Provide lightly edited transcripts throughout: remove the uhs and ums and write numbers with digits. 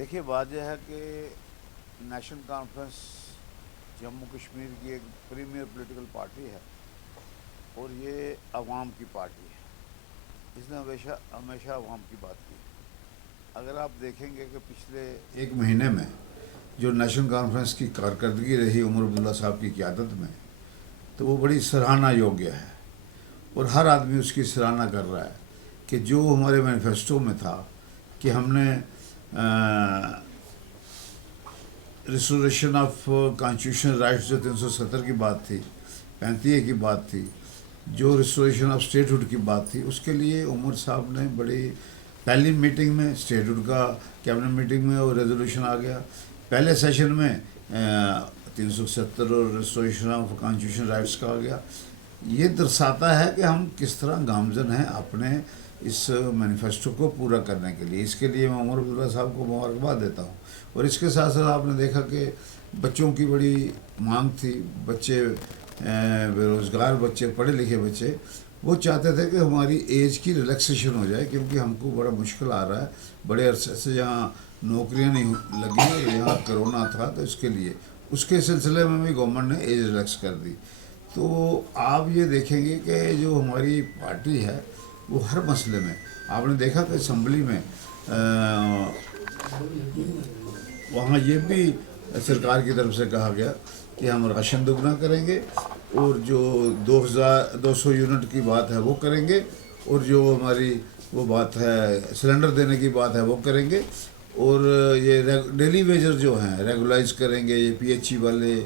देखिए, बात यह है कि नेशनल कॉन्फ्रेंस जम्मू कश्मीर की एक प्रीमियर पॉलिटिकल पार्टी है और ये अवाम की पार्टी है। इसने हमेशा हमेशा अवाम की बात की। अगर आप देखेंगे कि पिछले एक महीने में जो नेशनल कॉन्फ्रेंस की कारकर्दगी रही उमर अब्दुल्ला साहब की क़यादत में, तो वो बड़ी सराहना योग्य है और हर आदमी उसकी सराहना कर रहा है कि जो हमारे मैनिफेस्टो में था कि हमने रिस्टोरेशन ऑफ कॉन्स्टिट्यूशन राइट्स जो 370 की बात थी, 35 की बात थी, जो रिस्टोरेशन ऑफ स्टेटहुड की बात थी, उसके लिए उमर साहब ने बड़ी पहली मीटिंग में स्टेटहुड का कैबिनेट मीटिंग में वो रेजोल्यूशन आ गया। पहले सेशन में 370 और रिस्टोरेशन ऑफ कॉन्स्टिट्यूशन राइट्स का आ गया। ये दर्शाता है कि हम किस तरह गामजन हैं अपने इस मैनिफेस्टो को पूरा करने के लिए। इसके लिए मैं उमर अब्दुल्ला साहब को मुबारकबाद देता हूँ। और इसके साथ साथ आपने देखा कि बच्चों की बड़ी मांग थी, बच्चे बेरोज़गार बच्चे, पढ़े लिखे बच्चे, वो चाहते थे कि हमारी एज की रिलैक्सेशन हो जाए, क्योंकि हमको बड़ा मुश्किल आ रहा है। बड़े अरसे से यहाँ नौकरियाँ नहीं लगी, यहाँ कोरोना था, तो इसके लिए उसके सिलसिले में भी गवर्नमेंट ने एज रिलैक्स कर दी। तो आप ये देखेंगे कि जो हमारी पार्टी है वो हर मसले में, आपने देखा कि असम्बली में वहाँ ये भी सरकार की तरफ से कहा गया कि हम राशन दुगना करेंगे और जो 200 यूनिट की बात है वो करेंगे, और जो हमारी वो बात है सिलेंडर देने की बात है वो करेंगे, और ये डेली वेजर जो हैं रेगुलाइज करेंगे, ये पीएचई वाले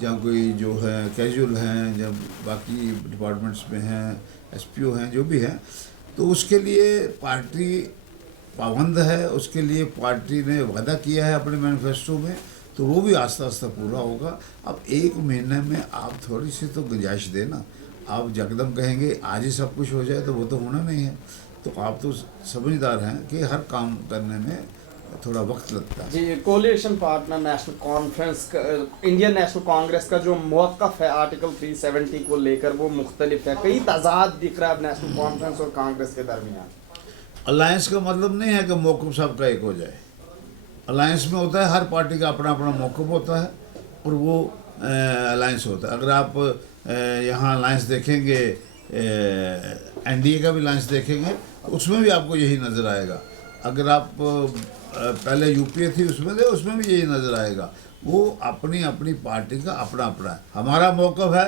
जहाँ कोई जो है कैजुअल हैं, जब बाकी डिपार्टमेंट्स में हैं, एसपीओ हैं, जो भी हैं, तो उसके लिए पार्टी पाबंद है। उसके लिए पार्टी ने वादा किया है अपने मैनिफेस्टो में, तो वो भी आस्ता आस्ता पूरा होगा। अब एक महीने में आप थोड़ी सी तो गुंजाइश देना। आप यकदम कहेंगे आज ही सब कुछ हो जाए, तो वो तो होना नहीं है। तो आप तो समझदार हैं कि हर काम करने में थोड़ा वक्त लगता है। जी, coalition partner National Conference Indian National Congress का जो मौक़िफ़ है आर्टिकल 370 को लेकर, वो मुख्तलिफ है। कई तजाद दिख रहा है नेशनल कॉन्फ्रेंस और कांग्रेस के दरमियान। अलायंस का मतलब नहीं है कि मौक़िफ़ सबका एक हो जाए। अलायंस में होता है हर पार्टी का अपना अपना मौक़िफ़ होता है और वो अलायंस होता है। अगर आप यहाँ अलायंस देखेंगे, एनडीए का भी अलायंस देखेंगे, उसमें भी आपको यही नज़र आएगा। अगर आप पहले यूपीए थी उसमें थे, उसमें भी यही नज़र आएगा। वो अपनी अपनी पार्टी का अपना अपना है। हमारा मौक़िफ़ है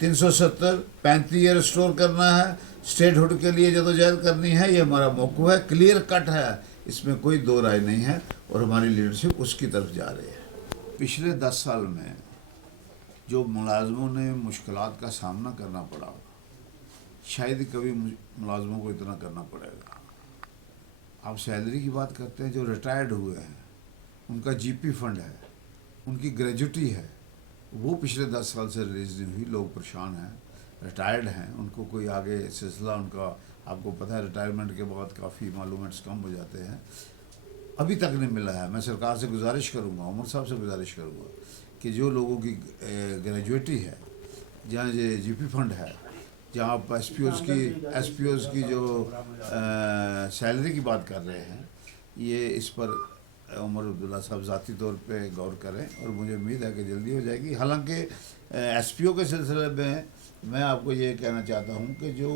370 35 ईयर स्टोर करना है, स्टेटहुड के लिए जदोजहद करनी है, ये हमारा मौक़िफ़ है, क्लियर कट है, इसमें कोई दो राय नहीं है, और हमारी लीडरशिप उसकी तरफ जा रही है। पिछले 10 साल में जो मुलाजमों ने मुश्किलात का सामना करना पड़ा, शायद ही कभी मुलाजमों को इतना करना पड़ेगा। आप सैलरी की बात करते हैं, जो रिटायर्ड हुए हैं उनका जीपी फंड है, उनकी ग्रेजुटी है, वो पिछले 10 साल से रिलीज नहीं हुई। लोग परेशान हैं, रिटायर्ड हैं, उनको कोई आगे सिलसिला उनका, आपको पता है रिटायरमेंट के बाद काफ़ी मालूमेंट्स कम हो जाते हैं, अभी तक नहीं मिला है। मैं सरकार से गुजारिश करूँगा, उमर साहब से गुजारिश करूँगा कि जो लोगों की ग्रेजुएटी है, जहाँ ये जीपी फंड है, जहाँ आप एसपीओज़ की जो सैलरी की बात कर रहे हैं, ये इस पर उमर अब्दुल्ला साहब ज़ाती तौर पे गौर करें, और मुझे उम्मीद है कि जल्दी हो जाएगी। हालांकि एसपीओ के सिलसिले में मैं आपको ये कहना चाहता हूँ कि जो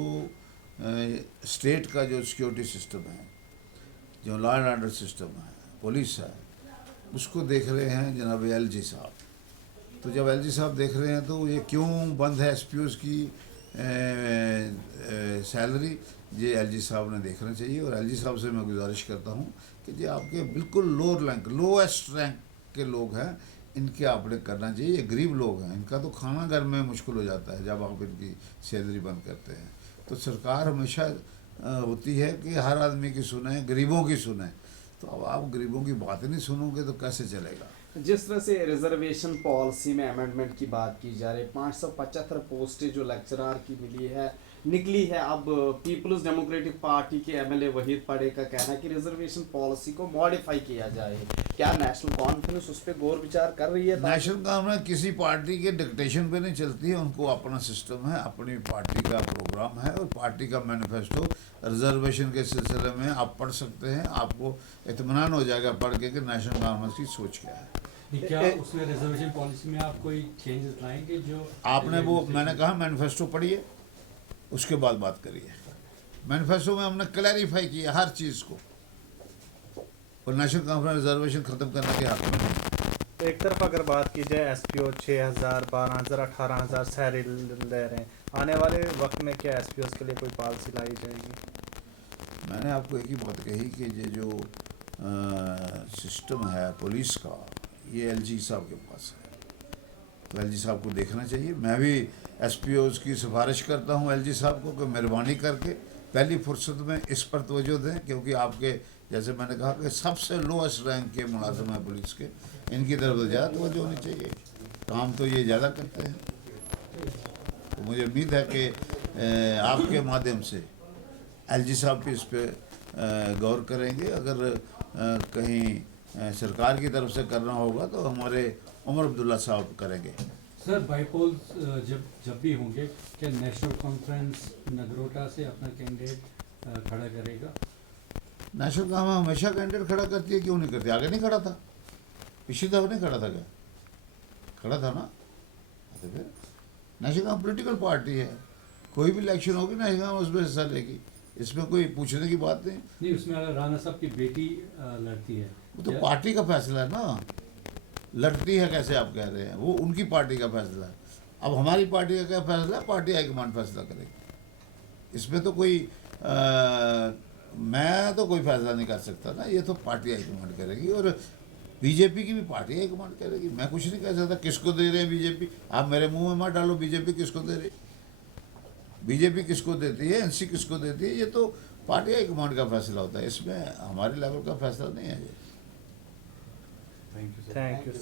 स्टेट का जो सिक्योरिटी सिस्टम है, जो लॉ एंड ऑर्डर सिस्टम है, पुलिस है, उसको देख रहे हैं जनाब एलजी साहब। तो जब एलजी साहब देख रहे हैं, तो ये क्यों बंद है एसपीओज़ की सैलरी, ये एलजी साहब ने देखना चाहिए। और एलजी साहब से मैं गुजारिश करता हूँ कि जो आपके बिल्कुल लोअर रैंक, लोएस्ट रैंक के लोग हैं, इनके आपने करना चाहिए। ये गरीब लोग हैं, इनका तो खाना घर में मुश्किल हो जाता है जब आप इनकी सैलरी बंद करते हैं। तो सरकार हमेशा होती है कि हर आदमी की सुने, गरीबों की सुने। तो अब आप गरीबों की बात ही नहीं सुनोगे तो कैसे चलेगा। जिस तरह से रिजर्वेशन पॉलिसी में अमेंडमेंट की बात की जा रही है, 575 पोस्टें जो लेक्चरार की मिली है, निकली है। अब पीपल्स डेमोक्रेटिक पार्टी के एमएलए वहीद पड़े का कहना है कि रिजर्वेशन पॉलिसी को मॉडिफाई किया जाए। क्या नेशनल कॉन्फ्रेंस उस पर गौर विचार कर रही है? नेशनल कॉन्फ्रेंस किसी पार्टी के डिक्टेशन पे नहीं चलती है, उनको अपना सिस्टम है, अपनी पार्टी का प्रोग्राम है और पार्टी का मैनिफेस्टो रिजर्वेशन के सिलसिले में आप पढ़ सकते हैं। आपको इत्मीनान हो जाएगा पढ़ के कि नेशनल कॉन्फ्रेंस की सोच क्या है। क्या उसमें रिजर्वेशन पॉलिसी में आप कोई चेंजेस लाएंगे? जो आपने वो मैंने कहा मैनिफेस्टो पढ़िए, उसके बाद बात करिए। मैनिफेस्टो में हमने क्लैरिफाई किया हर चीज़ को, और नेशनल कॉन्फ्रेंस रिजर्वेशन ख़त्म करने के हक में नहीं। एक तरफ अगर बात की जाए एसपीओ 6000, 12000, 18000 सैलरी ले रहे हैं, आने वाले वक्त में क्या एसपीओ के लिए कोई पॉलिसी लाई जाएगी? मैंने आपको एक ही बात कही कि ये जो सिस्टम है पुलिस का, ये एलजी साहब के पास है, तो एलजी साहब को देखना चाहिए। मैं भी एसपीओज़ की सिफारिश करता हूँ एलजी साहब को कि मेहरबानी करके पहली फुर्सत में इस पर तवज्जो दें, क्योंकि आपके जैसे मैंने कहा कि सबसे लोएस्ट रैंक के मुलाजिम हैं पुलिस के, इनकी तरफ तो ज़्यादा तवज्जो होनी चाहिए। काम तो ये ज़्यादा करते हैं, तो मुझे उम्मीद है कि आपके माध्यम से एलजी साहब भी इस पर गौर करेंगे। अगर कहीं सरकार की तरफ से करना होगा तो हमारे उमर अब्दुल्ला साहब करेंगे। सर बाईपोल्स जब भी होंगे, क्या नेशनल कॉन्फ्रेंस नगरोटा से अपना कैंडिडेट खड़ा करेगा? नेशनल कॉन्फ्रेंस हमेशा कैंडिडेट खड़ा करती है, क्यों नहीं करती? आगे नहीं खड़ा था, पिछली दफा नहीं खड़ा था क्या? खड़ा था ना। तो फिर नेशनल कॉन्फ्रेंस पोलिटिकल पार्टी है, कोई भी इलेक्शन होगी नेशनल कॉन्फ्रेंस उसमें हिस्सा लेगी, इसमें कोई पूछने की बात नहीं। नहीं, उसमें अगर राणा साहब की बेटी लड़ती है वो तो पार्टी का फैसला है ना, लड़ती है कैसे आप कह रहे हैं? वो उनकी पार्टी का फैसला है। अब हमारी पार्टी का क्या फैसला है? पार्टी हाईकमान फैसला करेगी, इसमें तो कोई मैं तो कोई फैसला नहीं कर सकता ना, ये तो पार्टी हाईकमान करेगी, और बीजेपी की भी पार्टी हाईकमान करेगी। मैं कुछ नहीं कह सकता किसको दे रहे हैं बीजेपी। आप मेरे मुंह में मत डालो बीजेपी किसको दे रही, बीजेपी किसको देती है, एनसी किसको देती है, ये तो पार्टी हाईकमान का फैसला होता है, इसमें हमारे लेवल का फैसला नहीं है ये। Thank you thank you.